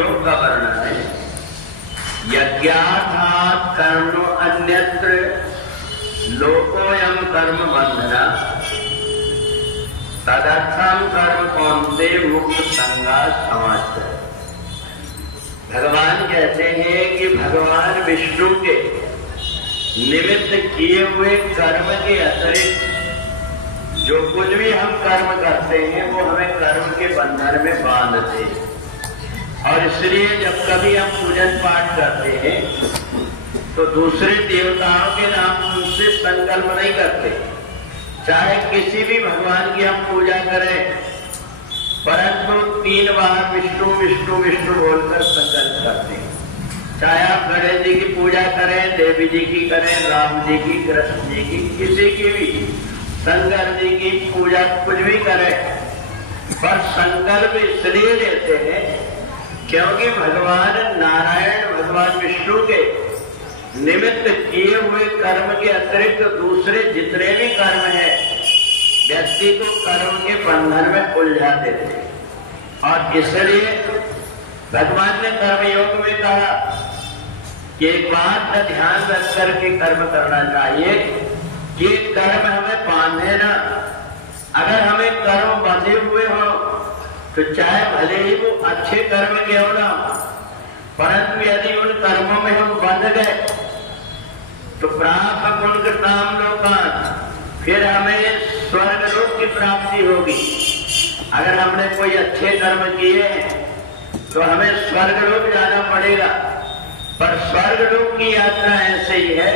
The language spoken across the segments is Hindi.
योग का वर्णन है। यज्ञार्थात् कर्म अन्यत्र लोकोयम कर्म बंधना तदर्थम कर्म कौन्ते मुक्त संगा समाचार। भगवान कहते हैं कि भगवान विष्णु के निमित्त किए हुए कर्म के अतिरिक्त जो कुछ भी हम कर्म करते हैं वो हमें कर्म के बंधन में बांधते हैं। और इसलिए जब कभी हम पूजन पाठ करते हैं तो दूसरे देवताओं के नाम से संकल्प नहीं करते। चाहे किसी भी भगवान की हम पूजा करें, परंतु 3 बार विष्णु विष्णु विष्णु बोलकर संकल्प करते हैं। चाहे आप गणेश जी की पूजा करें, देवी जी की करें, राम जी की, कृष्ण जी की, किसी की भी, शंकर जी की पूजा कुछ भी करें, पर संकल्प इसलिए लेते हैं क्योंकि भगवान नारायण, भगवान विष्णु के निमित्त किए हुए कर्म के अतिरिक्त दूसरे जितने भी कर्म हैं व्यक्ति को कर्म के बंधन में उलझा देते हैं। और इसलिए भगवान ने कर्मयोग में कहा कि एक बात का ध्यान रख करके कर्म करना चाहिए कि कर्म हमें बांधे ना। अगर हमें कर्म बंधे हुए हो तो चाहे भले ही वो अच्छे कर्म क्यों ना, परंतु यदि उन कर्मों में हम बंध गए तो प्राप्त गुण कृताम लोकान, फिर हमें स्वर्ग लोक की प्राप्ति होगी। अगर हमने कोई अच्छे कर्म किए तो हमें स्वर्ग लोक जाना पड़ेगा, पर स्वर्ग लोक की यात्रा ऐसे ही है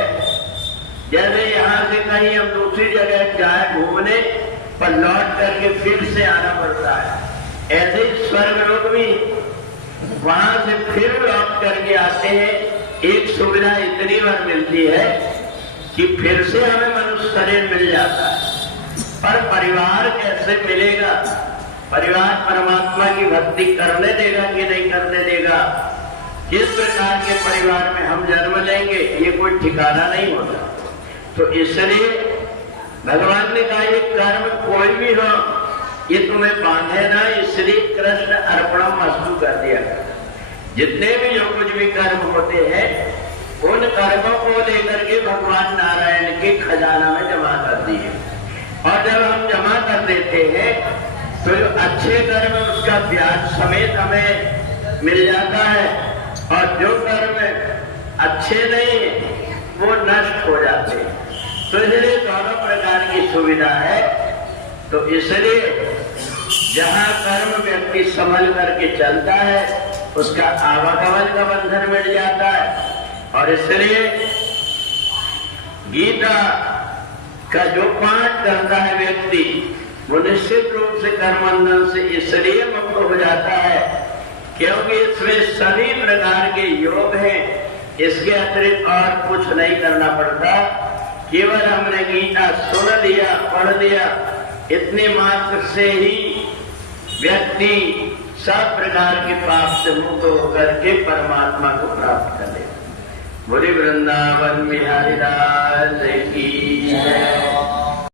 जैसे यहाँ से कहीं हम दूसरी जगह जाए घूमने, पर लौट करके फिर से आना पड़ता है। ऐसे ही स्वर्ग लोक भी वहां से फिर लौट करके आते हैं। एक सुविधा इतनी बार मिलती है कि फिर से हमें मनुष्य शरीर मिल जाता है, पर परिवार कैसे मिलेगा? परिवार परमात्मा की भक्ति करने देगा कि नहीं करने देगा? किस प्रकार के परिवार में हम जन्म लेंगे ये कोई ठिकाना नहीं होता। तो इसलिए भगवान ने कहा ये कर्म कोई भी हो ये तुम्हें बांधे ना, इसलिए कृष्ण अर्पणम मस्तु कर दिया। जितने भी जो कुछ भी कर्म होते हैं उन कर्मों को लेकर के भगवान नारायण के खजाना में जमा कर दिए। और जब हम जमा कर देते हैं तो जो अच्छे कर्म उसका ब्याज समेत हमें मिल जाता है, और जो कर्म अच्छे नहीं वो नष्ट हो जाते हैं। तो इसलिए दोनों प्रकार की सुविधा है। तो इसलिए जहाँ कर्म व्यक्ति संभल करके चलता है उसका आवागमन का बंधन मिट जाता है। और इसलिए गीता का जो पाठ करता है व्यक्ति वो निश्चित रूप से कर्म बंधन से इसलिए मुक्त हो जाता है क्योंकि इसमें सभी प्रकार के योग हैं। इसके अतिरिक्त और कुछ नहीं करना पड़ता। केवल हमने गीता सुन लिया, पढ़ लिया, इतने मात्र से ही व्यक्ति सब प्रकार के पाप से मुक्त होकर के परमात्मा को प्राप्त कर ले। बोले वृंदावन बिहारी लाल की जय।